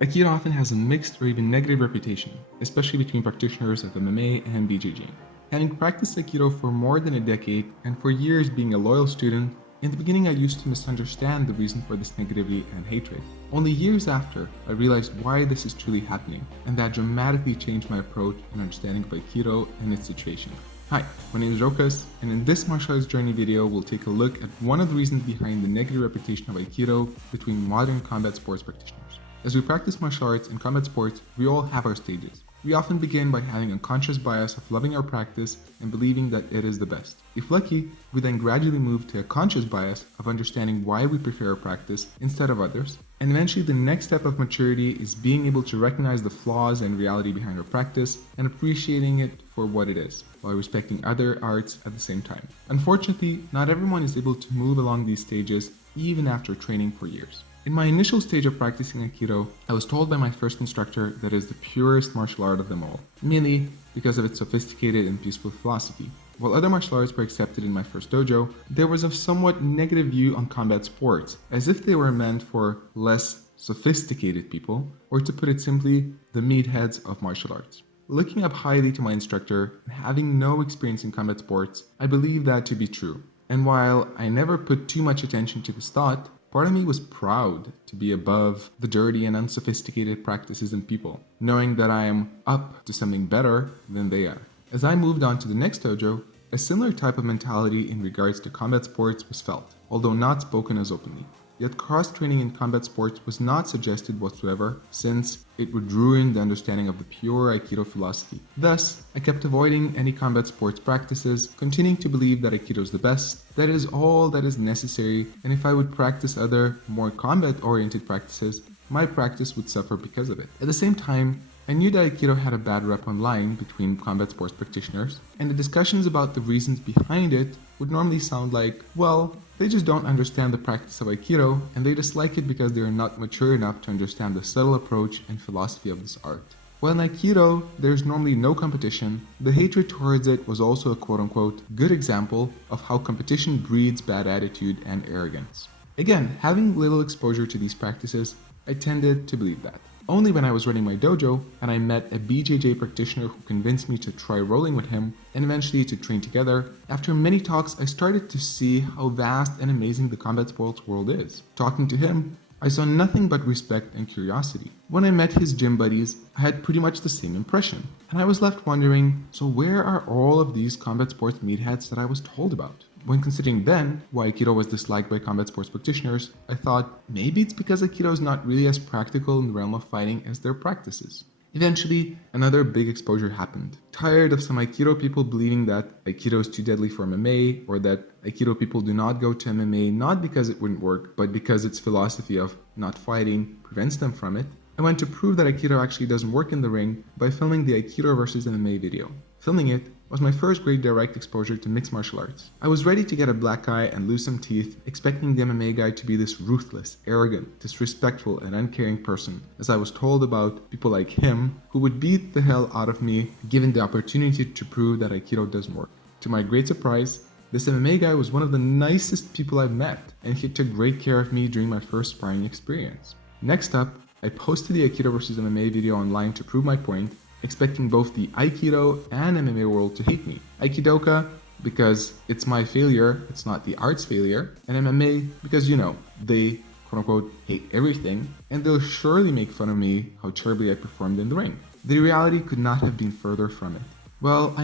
Aikido often has a mixed or even negative reputation, especially between practitioners of MMA and BJJ. Having practiced Aikido for more than a decade and for years being a loyal student, in the beginning I used to misunderstand the reason for this negativity and hatred. Only years after, I realized why this is truly happening, and that dramatically changed my approach and understanding of Aikido and its situation. Hi, my name is Rokas, and in this martial arts journey video, we'll take a look at one of the reasons behind the negative reputation of Aikido between modern combat sports practitioners. As we practice martial arts and combat sports, we all have our stages. We often begin by having a conscious bias of loving our practice and believing that it is the best. If lucky, we then gradually move to a conscious bias of understanding why we prefer our practice instead of others. And eventually the next step of maturity is being able to recognize the flaws and reality behind our practice and appreciating it for what it is, while respecting other arts at the same time. Unfortunately, not everyone is able to move along these stages even after training for years. In my initial stage of practicing Aikido, I was told by my first instructor that it is the purest martial art of them all, mainly because of its sophisticated and peaceful philosophy. While other martial arts were accepted in my first dojo, there was a somewhat negative view on combat sports, as if they were meant for less sophisticated people, or to put it simply, the meatheads of martial arts. Looking up highly to my instructor and having no experience in combat sports, I believe that to be true. And while I never put too much attention to this thought, part of me was proud to be above the dirty and unsophisticated practices and people, knowing that I am up to something better than they are. As I moved on to the next dojo, a similar type of mentality in regards to combat sports was felt, although not spoken as openly. Yet cross-training in combat sports was not suggested whatsoever, since it would ruin the understanding of the pure Aikido philosophy. Thus, I kept avoiding any combat sports practices, continuing to believe that Aikido is the best, that is all that is necessary, and if I would practice other, more combat-oriented practices, my practice would suffer because of it. At the same time, I knew that Aikido had a bad rep online between combat sports practitioners, and the discussions about the reasons behind it would normally sound like, well, they just don't understand the practice of Aikido, and they dislike it because they are not mature enough to understand the subtle approach and philosophy of this art. While in Aikido, there's normally no competition, the hatred towards it was also a quote-unquote good example of how competition breeds bad attitude and arrogance. Again, having little exposure to these practices, I tended to believe that. Only when I was running my dojo and I met a BJJ practitioner who convinced me to try rolling with him and eventually to train together, after many talks I started to see how vast and amazing the combat sports world is. Talking to him, I saw nothing but respect and curiosity. When I met his gym buddies, I had pretty much the same impression, and I was left wondering, so where are all of these combat sports meatheads that I was told about? When considering then why Aikido was disliked by combat sports practitioners, I thought maybe it's because Aikido is not really as practical in the realm of fighting as their practices. Eventually, another big exposure happened. Tired of some Aikido people believing that Aikido is too deadly for MMA, or that Aikido people do not go to MMA not because it wouldn't work, but because its philosophy of not fighting prevents them from it, I went to prove that Aikido actually doesn't work in the ring by filming the Aikido versus MMA video. Filming it was my first great direct exposure to mixed martial arts. I was ready to get a black eye and lose some teeth, expecting the MMA guy to be this ruthless, arrogant, disrespectful, and uncaring person, as I was told about people like him who would beat the hell out of me given the opportunity to prove that Aikido doesn't work. To my great surprise, this MMA guy was one of the nicest people I've met, and he took great care of me during my first sparring experience. Next up, I posted the Aikido vs MMA video online to prove my point, expecting both the Aikido and MMA world to hate me. Aikidoka because it's my failure, it's not the art's failure, and MMA because, they quote-unquote hate everything, and they'll surely make fun of me how terribly I performed in the ring. The reality could not have been further from it. Well,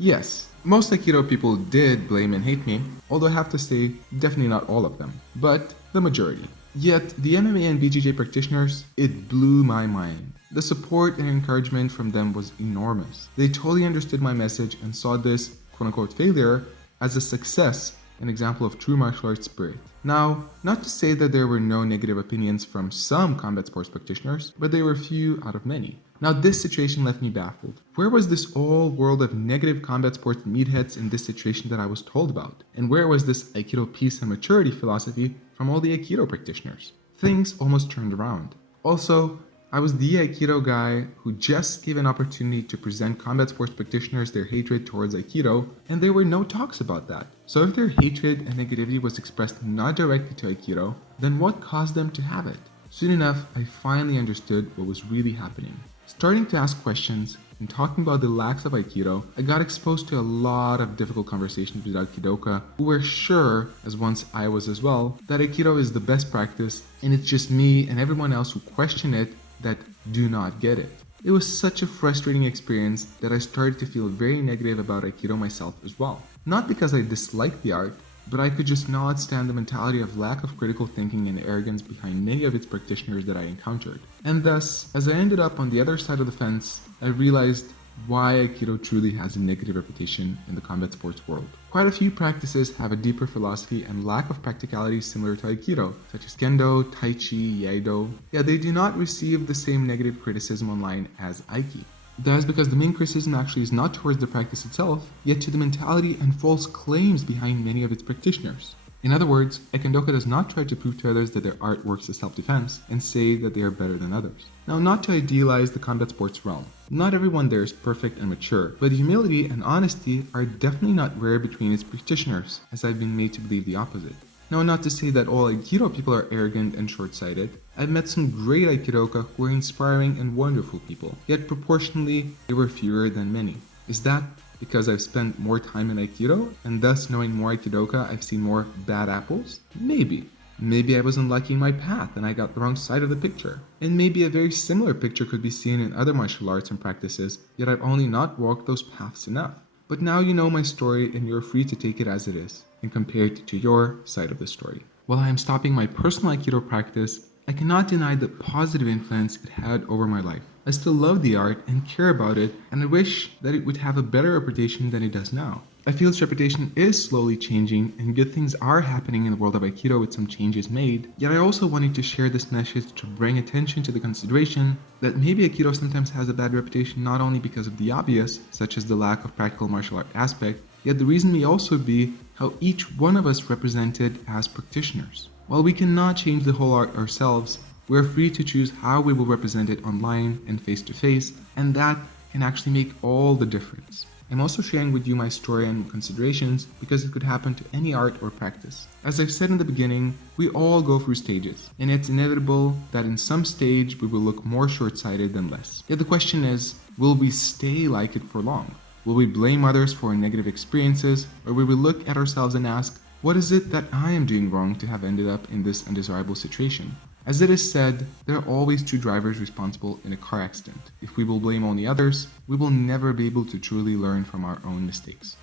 yes, most Aikido people did blame and hate me, although I have to say, definitely not all of them, but the majority. Yet, the MMA and BJJ practitioners, it blew my mind. The support and encouragement from them was enormous. They totally understood my message and saw this quote-unquote failure as a success, an example of true martial arts spirit. Now, not to say that there were no negative opinions from some combat sports practitioners, but they were few out of many. Now this situation left me baffled. Where was this whole world of negative combat sports meatheads in this situation that I was told about? And where was this Aikido peace and maturity philosophy from all the Aikido practitioners? Things almost turned around. Also, I was the Aikido guy who just gave an opportunity to present combat sports practitioners their hatred towards Aikido, and there were no talks about that. So if their hatred and negativity was expressed not directly to Aikido, then what caused them to have it? Soon enough, I finally understood what was really happening. Starting to ask questions and talking about the lacks of Aikido, I got exposed to a lot of difficult conversations with Aikidoka who were sure, as once I was as well, that Aikido is the best practice and it's just me and everyone else who question it that do not get it. It was such a frustrating experience that I started to feel very negative about Aikido myself as well. Not because I disliked the art, but I could just not stand the mentality of lack of critical thinking and arrogance behind many of its practitioners that I encountered. And thus, as I ended up on the other side of the fence, I realized why Aikido truly has a negative reputation in the combat sports world. Quite a few practices have a deeper philosophy and lack of practicality similar to Aikido, such as Kendo, Tai Chi, Iaido, yet they do not receive the same negative criticism online as Aiki. That is because the main criticism actually is not towards the practice itself, yet to the mentality and false claims behind many of its practitioners. In other words, Aikidoka does not try to prove to others that their art works as self-defense and say that they are better than others. Now, not to idealize the combat sports realm. Not everyone there is perfect and mature, but humility and honesty are definitely not rare between its practitioners, as I've been made to believe the opposite. Now, not to say that all Aikido people are arrogant and short-sighted. I've met some great Aikidoka who are inspiring and wonderful people, yet proportionally, they were fewer than many. Is that because I've spent more time in Aikido, and thus knowing more Aikidoka, I've seen more bad apples? Maybe. Maybe I wasn't liking my path and I got the wrong side of the picture. And maybe a very similar picture could be seen in other martial arts and practices, yet I've only not walked those paths enough. But now you know my story and you're free to take it as it is and compare it to your side of the story. While I am stopping my personal Aikido practice, I cannot deny the positive influence it had over my life. I still love the art and care about it, and I wish that it would have a better reputation than it does now. I feel its reputation is slowly changing and good things are happening in the world of Aikido with some changes made, yet I also wanted to share this message to bring attention to the consideration that maybe Aikido sometimes has a bad reputation not only because of the obvious, such as the lack of practical martial art aspect, yet the reason may also be how each one of us represented as practitioners. While we cannot change the whole art ourselves, we are free to choose how we will represent it online and face to face, and that can actually make all the difference. I'm also sharing with you my story and considerations because it could happen to any art or practice. As I've said in the beginning, we all go through stages, and it's inevitable that in some stage we will look more short-sighted than less. Yet the question is, will we stay like it for long? Will we blame others for negative experiences, or will we look at ourselves and ask, what is it that I am doing wrong to have ended up in this undesirable situation? As it is said, there are always two drivers responsible in a car accident. If we will blame only others, we will never be able to truly learn from our own mistakes.